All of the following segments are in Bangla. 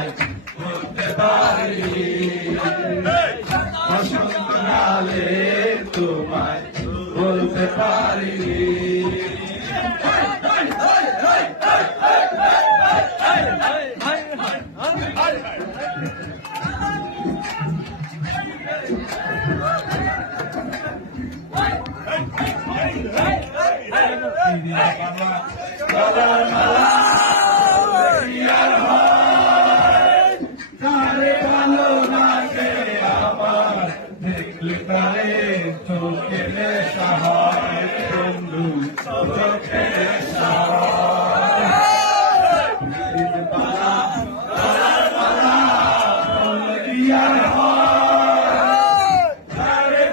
বলতে পারি বসন্তকালে তোমায় বলতে পারি তারে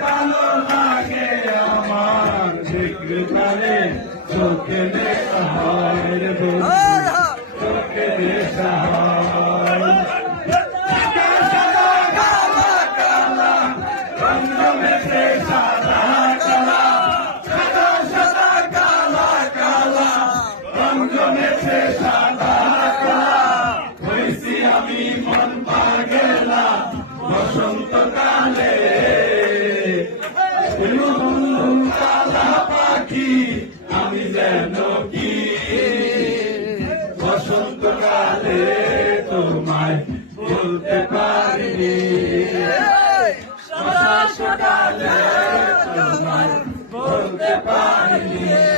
ভালো লাগে আমার দেখলে তারে চোখে নেশা বন্ধু চোখে নেশা তোমায় বলতে পারিনি। সকালে তোমায় বলতে পারিনি।